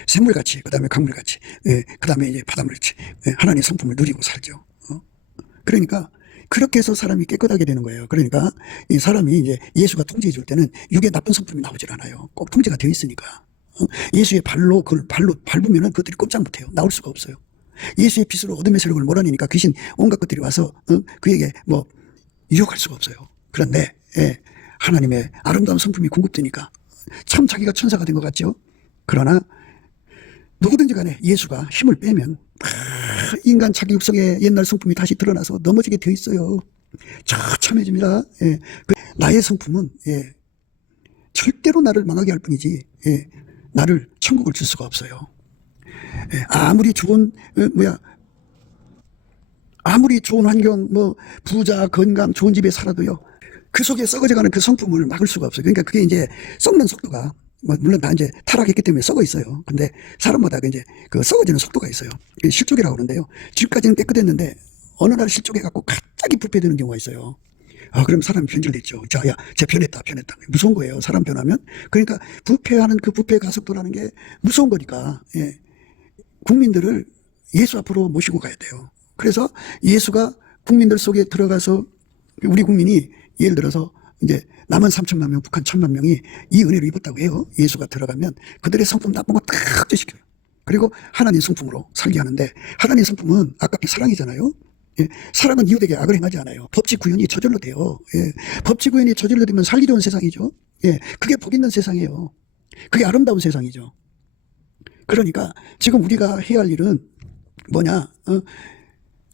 샘물같이, 그 다음에 강물같이, 그 다음에 이제 바닷물같이 하나님의 성품을 누리고 살죠. 그러니까 그렇게 해서 사람이 깨끗하게 되는 거예요. 그러니까 이 사람이 이제 예수가 통제해 줄 때는 육의 나쁜 성품이 나오질 않아요. 꼭 통제가 되어 있으니까. 예수의 발로 그걸 발로 밟으면은 그것들이 꼼짝 못해요. 나올 수가 없어요. 예수의 빛으로 어둠의 세력을 몰아내니까 귀신 온갖 것들이 와서 그에게 뭐 유혹할 수가 없어요. 그런데 하나님의 아름다운 성품이 공급되니까 참 자기가 천사가 된 것 같죠. 그러나 누구든지 간에 예수가 힘을 빼면 인간 자기 육성의 옛날 성품이 다시 드러나서 넘어지게 되어 있어요. 처참해집니다. 나의 성품은 절대로 나를 망하게 할 뿐이지 나를 천국을 줄 수가 없어요. 아무리 좋은 아무리 좋은 환경, 뭐 부자, 건강, 좋은 집에 살아도요, 그 속에 썩어져가는 그 성품을 막을 수가 없어요. 그러니까 그게 이제 썩는 속도가, 뭐 물론 다 이제 타락했기 때문에 썩어 있어요. 근데 사람마다 이제 그 썩어지는 속도가 있어요. 실족이라고 그러는데요. 지금까지는 깨끗했는데 어느 날 실족해갖고 갑자기 부패되는 경우가 있어요. 그럼 사람이 변질됐죠. 자, 야, 쟤 변했다. 무서운 거예요. 사람 변하면. 그러니까 부패하는 그 부패 가속도라는 게 무서운 거니까, 예. 국민들을 예수 앞으로 모시고 가야 돼요. 그래서 예수가 국민들 속에 들어가서 우리 국민이 예를 들어서 이제 남은 3천만 명, 북한 1,000만 명이 이 은혜를 입었다고 해요. 예수가 들어가면 그들의 성품 나쁜 거 다 삭제시켜요. 그리고 하나님 성품으로 살게 하는데, 하나님 성품은 아깝게 사랑이잖아요. 예, 사랑은 이웃에게 악을 행하지 않아요. 법치 구현이 저절로 돼요. 예, 법치 구현이 저절로 되면 살기 좋은 세상이죠. 예, 그게 복 있는 세상이에요. 그게 아름다운 세상이죠. 그러니까 지금 우리가 해야 할 일은 뭐냐?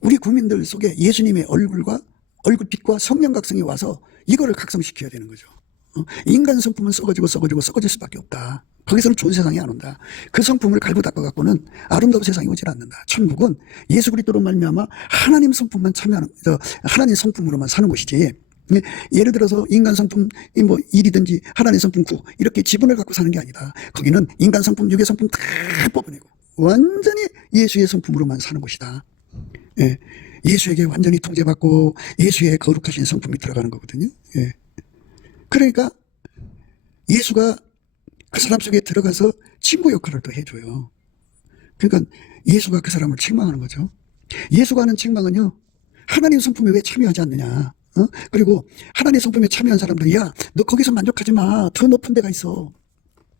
우리 국민들 속에 예수님의 얼굴빛과 성령 각성이 와서 이거를 각성시켜야 되는 거죠. 인간 성품은 썩어지고 썩어질 수밖에 없다. 거기서는 좋은 세상이 안 온다. 그 성품을 갈고 닦아갖고는 아름다운 세상이 오질 않는다. 천국은 예수 그리스도로 말미암아 하나님 성품만 참여하는, 하나님 성품으로만 사는 곳이지. 예를 들어서 인간 성품 뭐 1이든지 하나님 성품 9 이렇게 지분을 갖고 사는 게 아니다. 거기는 인간 성품, 육의 성품 다 뽑아내고 완전히 예수의 성품으로만 사는 곳이다. 예. 예수에게 완전히 통제받고 예수의 거룩하신 성품이 들어가는 거거든요. 예. 그러니까 예수가 그 사람 속에 들어가서 친구 역할을 또 해줘요. 그러니까 예수가 그 사람을 책망하는 거죠. 예수가 하는 책망은요, 하나님 성품에 왜 참여하지 않느냐. 그리고 하나님 성품에 참여한 사람들, 야, 너 거기서 만족하지 마. 더 높은 데가 있어.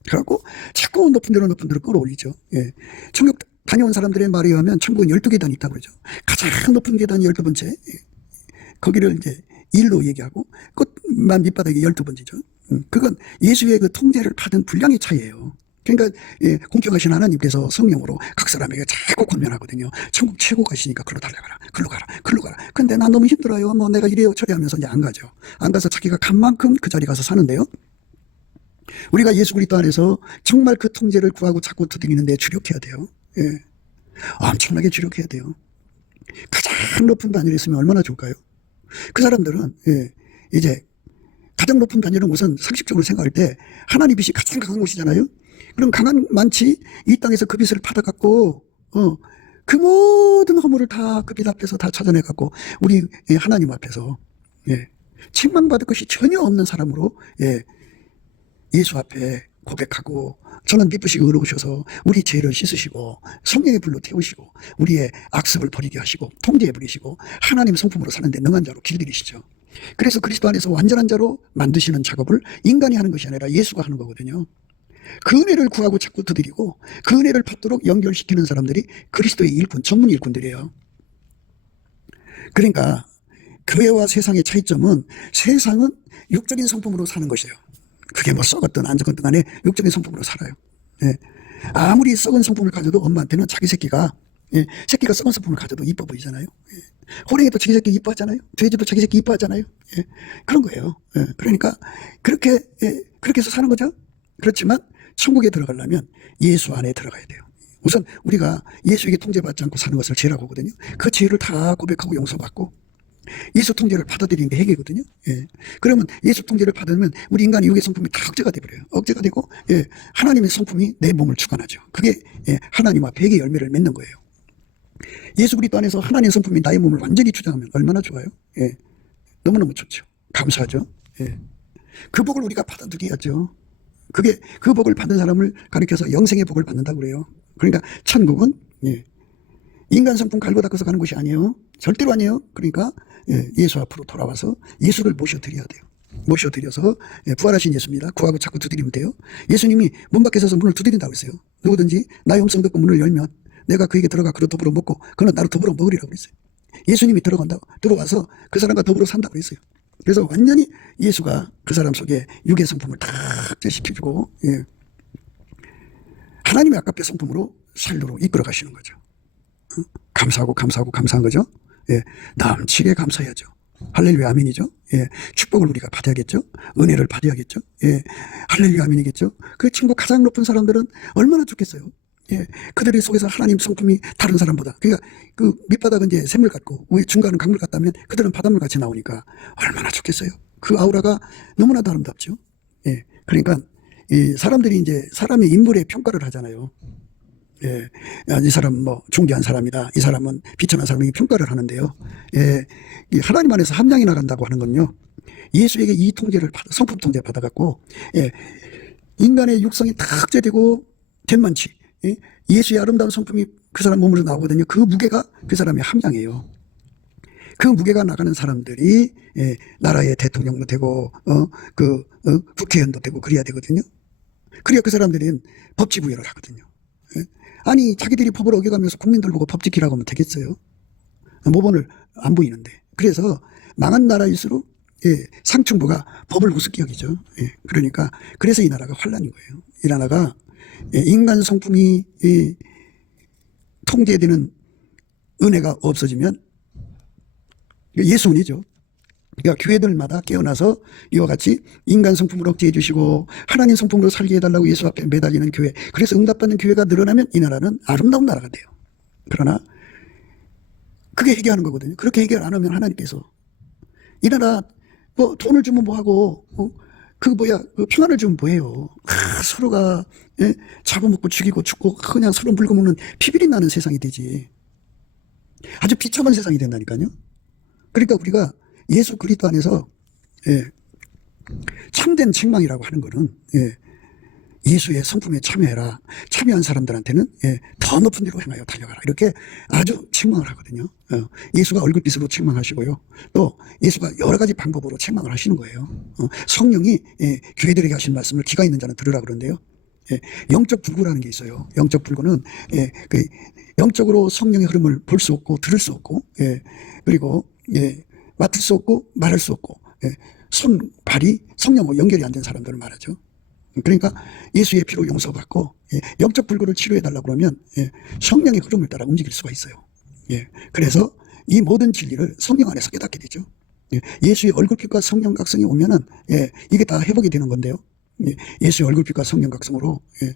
그래갖고 자꾸 높은 데로 끌어올리죠. 예. 천국 다녀온 사람들의 말에 의하면 천국은 12계단이 있다고 그러죠. 가장 높은 계단이 12번째. 거기를 이제 1로 얘기하고 끝만 밑바닥이 12번째죠. 그건 예수의 그 통제를 받은 분량의 차이예요. 그러니까 예, 공평하신 하나님께서 성령으로 각 사람에게 자꾸 권면하거든요. 천국 최고 가시니까 글로 달려가라. 글로 가라. 근데 나 너무 힘들어요. 뭐 내가 이래요 저래요 하면서 이제 안 가죠. 안 가서 자기가 간 만큼 그 자리 가서 사는데요. 우리가 예수 그리스도 안에서 정말 그 통제를 구하고 자꾸 두드리는데 주력해야 돼요. 예. 엄청나게 주력해야 돼요. 가장 높은 단위를 있으면 얼마나 좋을까요? 그 사람들은 예, 이제 가장 높은 단위는 우선 상식적으로 생각할 때 하나님 빛이 가장 강한 곳이잖아요. 그럼 강한 만치 이 땅에서 그 빛을 받아갖고 그 모든 허물을 다 그 빛 앞에서 다 찾아내갖고 우리 하나님 앞에서 예, 책망받을 것이 전혀 없는 사람으로 예, 예수 앞에 고백하고 저는 미쁘시고 의로우셔서 우리 죄를 씻으시고 성령의 불로 태우시고 우리의 악습을 버리게 하시고 통제해 버리시고 하나님 성품으로 사는데 능한 자로 길들이시죠. 그래서 그리스도 안에서 완전한 자로 만드시는 작업을 인간이 하는 것이 아니라 예수가 하는 거거든요. 그 은혜를 구하고 자꾸 두드리고 그 은혜를 받도록 연결시키는 사람들이 그리스도의 일꾼, 전문 일꾼들이에요. 그러니까 교회와 세상의 차이점은 세상은 육적인 성품으로 사는 것이에요. 그게 뭐 썩었든 안 썩었든 간에 육적인 성품으로 살아요. 예. 아무리 썩은 성품을 가져도 엄마한테는 자기 새끼가 새끼가 썩은 성품을 가져도 이뻐 보이잖아요. 예. 호랭이도 자기 새끼 이뻐하잖아요. 돼지도 자기 새끼 이뻐하잖아요. 예. 그런 거예요. 예. 그러니까 그렇게 해서 사는 거죠. 그렇지만 천국에 들어가려면 예수 안에 들어가야 돼요. 우선 우리가 예수에게 통제받지 않고 사는 것을 죄라고 하거든요. 그 죄를 다 고백하고 용서받고 예수 통제를 받아들이는 게 회개거든요. 예. 그러면 예수 통제를 받으면 우리 인간의 육의 성품이 다 억제가 돼버려요. 억제가 되고 예. 하나님의 성품이 내 몸을 주관하죠. 그게 예. 하나님 앞에 회개 열매를 맺는 거예요. 예수 그리스도 안에서 하나님의 성품이 나의 몸을 완전히 주장하면 얼마나 좋아요. 예. 너무너무 좋죠. 감사하죠. 예. 그 복을 우리가 받아들여야죠. 그게 그 복을 받은 사람을 가리켜서 영생의 복을 받는다고 그래요. 그러니까 천국은 예. 인간 성품 갈고 닦아서 가는 것이 아니에요. 절대로 아니에요. 그러니까 예수 앞으로 돌아와서 예수를 모셔드려야 돼요. 모셔드려서 부활하신 예수입니다. 구하고 자꾸 두드리면 돼요. 예수님이 문 밖에 서서 문을 두드린다고 했어요. 누구든지 나의 음성 듣고 문을 열면 내가 그에게 들어가 그로 더불어 먹고 그는 나로 더불어 먹으리라고 그랬어요. 예수님이 들어와서 그 사람과 더불어 산다고 그랬어요. 그래서 완전히 예수가 그 사람 속에 육의 성품을 다 제시켜주고 예. 하나님의 아깝게 성품으로 살도록 이끌어 가시는 거죠. 감사하고 감사한 거죠. 예. 넘치게 감사해야죠. 할렐루야 아멘이죠. 예. 축복을 우리가 받아야겠죠. 은혜를 받아야겠죠. 예. 할렐루야 아멘이겠죠. 그 친구 가장 높은 사람들은 얼마나 좋겠어요. 예. 그들의 속에서 하나님 성품이 다른 사람보다 그러니까 그 밑바닥은 이제 샘물 같고 위에 중간은 강물 같다면 그들은 바닷물 같이 나오니까 얼마나 좋겠어요. 그 아우라가 너무나도 아름답죠. 예. 그러니까 이 사람들이 이제 사람의 인물에 평가를 하잖아요. 예, 이 사람 뭐 중대한 사람이다. 이 사람은 비천한 사람에게 평가를 하는데요. 예, 이 하나님 안에서 함량이 나간다고 하는 건요. 예수에게 이 통제를 성품 통제 받아갖고, 예, 인간의 육성이 다 억제되고 된만치, 예, 예수의 아름다운 성품이 그 사람 몸으로 나오거든요. 그 무게가 그 사람의 함량이에요. 그 무게가 나가는 사람들이, 예, 나라의 대통령도 되고, 국회의원도 되고 그래야 되거든요. 그래야 그 사람들은 법치 부여를 하거든요. 예? 아니, 자기들이 법을 어겨가면서 국민들 보고 법 지키라고 하면 되겠어요? 모본을 안 보이는데. 그래서 망한 나라일수록, 예, 상층부가 법을 우습게 여기죠. 예, 그러니까 그래서 이 나라가 환란인 거예요. 이 나라가, 예, 인간 성품이 통제되는 은혜가 없어지면 예수운이죠. 그러니까 교회들마다 깨어나서 이와 같이 인간 성품을 억제해 주시고 하나님 성품으로 살게 해달라고 예수 앞에 매달리는 교회, 그래서 응답받는 교회가 늘어나면 이 나라는 아름다운 나라가 돼요. 그러나 그게 해결하는 거거든요. 그렇게 해결 안 하면 하나님께서 이 나라 뭐 돈을 주면 뭐하고, 그 평안을 주면 뭐해요. 서로가, 예, 잡아먹고 죽이고 죽고 그냥 서로 물고 먹는 피비린 나는 세상이 되지. 아주 비참한 세상이 된다니까요. 그러니까 우리가 예수 그리스도 안에서, 예, 참된 책망이라고 하는 거는, 예, 예수의 성품에 참여해라. 참여한 사람들한테는, 예, 더 높은 데로 향하여 달려가라. 이렇게 아주 책망을 하거든요. 예수가 얼굴빛으로 책망하시고요. 또 예수가 여러 가지 방법으로 책망을 하시는 거예요. 성령이, 예, 교회들에게 하신 말씀을 기가 있는 자는 들으라 그러는데요. 예, 영적 불구라는 게 있어요. 영적 불구는, 예, 영적으로 성령의 흐름을 볼 수 없고 들을 수 없고, 예, 그리고, 예, 맡을 수 없고 말할 수 없고, 예, 손, 발이 성령과 연결이 안 된 사람들을 말하죠. 그러니까 예수의 피로 용서받고, 예, 영적 불구를 치료해달라고 그러면, 예, 성령의 흐름을 따라 움직일 수가 있어요. 예, 그래서 이 모든 진리를 성령 안에서 깨닫게 되죠. 예, 예수의 얼굴빛과 성령 각성이 오면은, 예, 이게 다 회복이 되는 건데요. 예, 예수의 얼굴빛과 성령 각성으로, 예,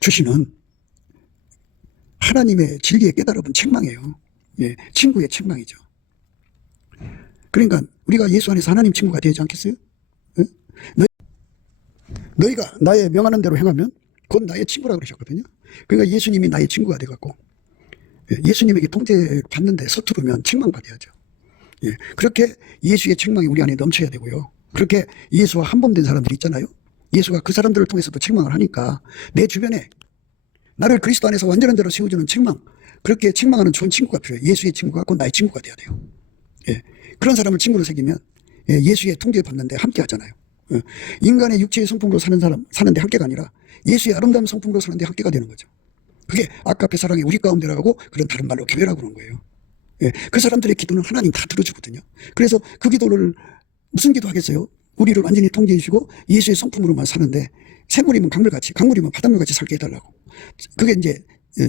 주시는 하나님의 진리에 깨달아본 책망이에요. 예, 친구의 책망이죠. 그러니까 우리가 예수 안에서 하나님 친구가 되지 않겠어요? 예? 너희가 나의 명하는 대로 행하면 곧 나의 친구라고 그러셨거든요. 그러니까 예수님이 나의 친구가 돼갖고, 예, 예수님에게 통제 받는데 서투르면 책망받아야죠. 예, 그렇게 예수의 책망이 우리 안에 넘쳐야 되고요. 그렇게 예수와 한범된 사람들이 있잖아요. 예수가 그 사람들을 통해서도 책망을 하니까 내 주변에 나를 그리스도 안에서 완전한 자로 세워주는 책망, 그렇게 책망하는 좋은 친구가 필요해요. 예수의 친구가 곧 나의 친구가 돼야 돼요. 예, 그런 사람을 친구로 새기면, 예, 예수의 통제 받는데 함께 하잖아요. 예, 인간의 육체의 성품으로 사는 사람 사는데 함께가 아니라 예수의 아름다운 성품으로 사는데 함께가 되는 거죠. 그게 아까의 사랑이 우리 가운데라고, 그런 다른 말로 교회라고 그러는 거예요. 예, 그 사람들의 기도는 하나님 다 들어주거든요. 그래서 그 기도를 무슨 기도하겠어요? 우리를 완전히 통제해 주시고 예수의 성품으로만 사는데 샘물이면 강물같이, 강물이면 바닷물같이 살게 해달라고. 그게 이제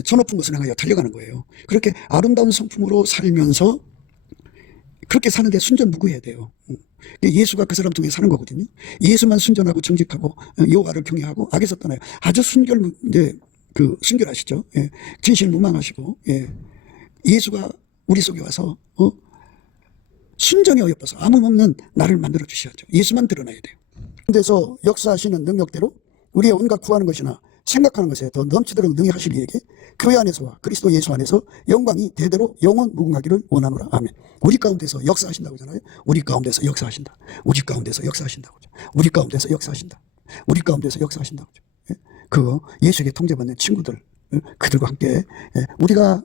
저 높은 것을 향하여 달려가는 거예요. 그렇게 아름다운 성품으로 살면서 그렇게 사는데 순전무구해야 돼요. 예수가 그 사람 통해 사는 거거든요. 예수만 순전하고 정직하고 여호와를 경외하고 악에서 떠나요. 아주 순결하시죠. 예, 진실무망하시고, 예, 예수가 우리 속에 와서, 순전히 어여뻐서 아무 없는 나를 만들어 주셔야죠. 예수만 드러나야 돼요. 그래서 역사하시는 능력대로 우리의 온갖 구하는 것이나 생각하는 것에 더 넘치도록 능히 하실 이에게 교회 안에서와 그리스도 예수 안에서 영광이 대대로 영원 무궁하기를 원하노라. 아멘. 우리 가운데서 역사하신다고 하잖아요. 우리 가운데서 역사하신다. 우리 가운데서 역사하신다고 하죠. 우리 가운데서 역사하신다. 우리 가운데서 역사하신다고 하죠. 예? 그 예수에게 통제받는 친구들, 그들과 함께, 예,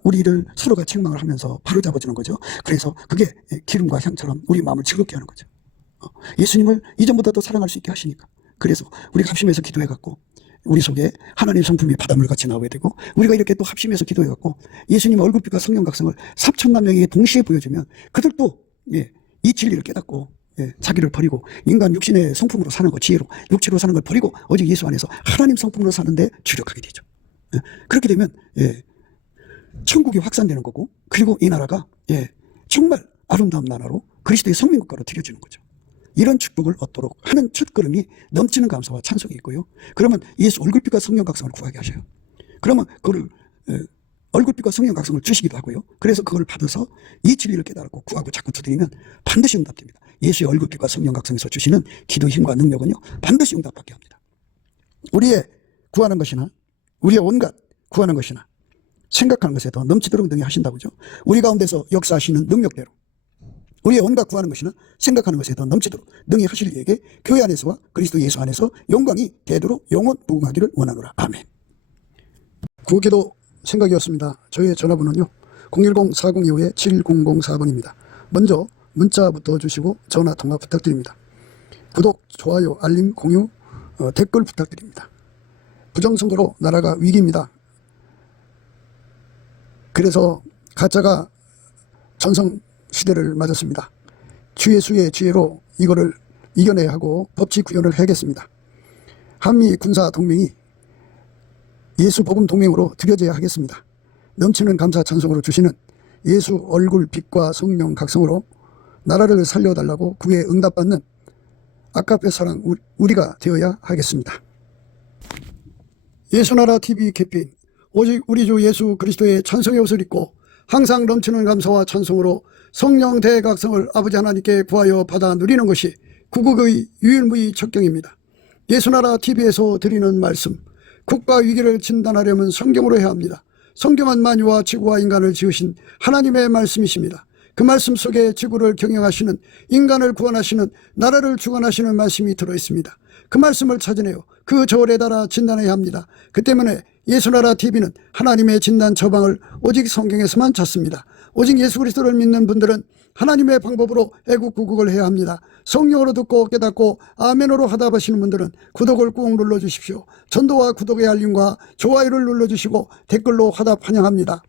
우리를 서로가 책망을 하면서 바로잡아주는 거죠. 그래서 그게 기름과 향처럼 우리 마음을 즐겁게 하는 거죠. 예수님을 이전보다 더 사랑할 수 있게 하시니까. 그래서 우리가 합심해서 기도해갖고 우리 속에 하나님 성품이 바닷물같이 나오게 되고, 우리가 이렇게 또 합심해서 기도해갖고 예수님 얼굴빛과 성령 각성을 3천만 명에게 동시에 보여주면 그들도, 예, 이 진리를 깨닫고, 예, 자기를 버리고 인간 육신의 성품으로 사는 거, 지혜로 육체로 사는 걸 버리고 오직 예수 안에서 하나님 성품으로 사는데 주력하게 되죠. 예, 그렇게 되면, 예, 천국이 확산되는 거고, 그리고 이 나라가, 예, 정말 아름다운 나라로 그리스도의 성민국가로 들여지는 거죠. 이런 축복을 얻도록 하는 첫걸음이 넘치는 감사와 찬송이 있고요. 그러면 예수 얼굴빛과 성령 각성을 구하게 하셔요. 그러면 그걸, 얼굴빛과 성령 각성을 주시기도 하고요. 그래서 그걸 받아서 이 진리를 깨달고 구하고 자꾸 두드리면 반드시 응답됩니다. 예수의 얼굴빛과 성령 각성에서 주시는 기도 힘과 능력은요, 반드시 응답받게 합니다. 우리의 구하는 것이나 우리의 온갖 구하는 것이나 생각하는 것에 더 넘치도록 능히 하신다고죠. 우리 가운데서 역사하시는 능력대로 우리의 온갖 구하는 것이나 생각하는 것에 더 넘치도록 능히 하실 이에게 교회 안에서와 그리스도 예수 안에서 영광이 되도록 영원 부흥하기를 원하노라. 아멘. 구기도 생각이었습니다. 저희의 전화번호는요 010-4025-7004번입니다. 먼저 문자부터 주시고 전화 통화 부탁드립니다. 구독, 좋아요, 알림, 공유, 댓글 부탁드립니다. 부정선거로 나라가 위기입니다. 그래서 가짜가 전성시대를 맞았습니다. 주예수의 지혜로 이거를 이겨내야 하고 법치 구현을 해야겠습니다. 한미 군사 동맹이 예수 복음 동맹으로 들여져야 하겠습니다. 넘치는 감사 찬송으로 주시는 예수 얼굴 빛과 성령 각성으로 나라를 살려달라고 구에 응답받는 아까페 사랑 우리가 되어야 하겠습니다. 예수나라 TV 캠페인 오직 우리 주 예수 그리스도의 찬송의 옷을 입고 항상 넘치는 감사와 찬송으로 성령 대각성을 아버지 하나님께 구하여 받아 누리는 것이 구국의 유일무이 척경입니다. 예수나라 TV에서 드리는 말씀, 국가 위기를 진단하려면 성경으로 해야 합니다. 성경은 만유와 지구와 인간을 지으신 하나님의 말씀이십니다. 그 말씀 속에 지구를 경영하시는, 인간을 구원하시는, 나라를 주관하시는 말씀이 들어있습니다. 그 말씀을 찾아내어 그 저울에 따라 진단해야 합니다. 그 때문에 예수나라 TV는 하나님의 진단 처방을 오직 성경에서만 찾습니다. 오직 예수 그리스도를 믿는 분들은 하나님의 방법으로 애국구국을 해야 합니다. 성령으로 듣고 깨닫고 아멘으로 하답하시는 분들은 구독을 꾹 눌러주십시오. 전도와 구독의 알림과 좋아요를 눌러주시고 댓글로 화답 환영합니다.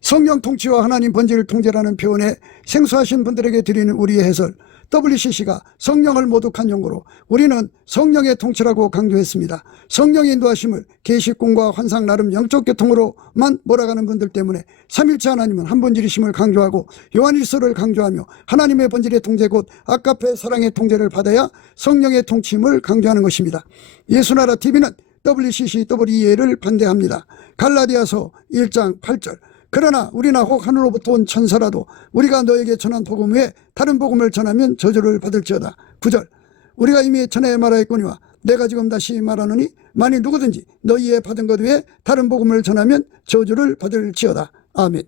성령 통치와 하나님 번지를 통제라는 표현에 생소하신 분들에게 드리는 우리의 해설, WCC가 성령을 모독한 용어로 우리는 성령의 통치라고 강조했습니다. 성령의 인도하심을 계시꿈과 환상 나름 영적 교통으로만 몰아가는 분들 때문에 삼일체 하나님은 한 번질이심을 강조하고 요한일서를 강조하며 하나님의 번질의 통제 곧 아까페 사랑의 통제를 받아야 성령의 통치임을 강조하는 것입니다. 예수나라 TV는 WCC WEA를 반대합니다. 갈라디아서 1장 8절 그러나 우리나 혹 하늘로부터 온 천사라도 우리가 너에게 전한 복음 외에 다른 복음을 전하면 저주를 받을지어다. 9절 우리가 이미 전에 말하였거니와 내가 지금 다시 말하노니 만일 누구든지 너희의 받은 것 외에 다른 복음을 전하면 저주를 받을지어다. 아멘.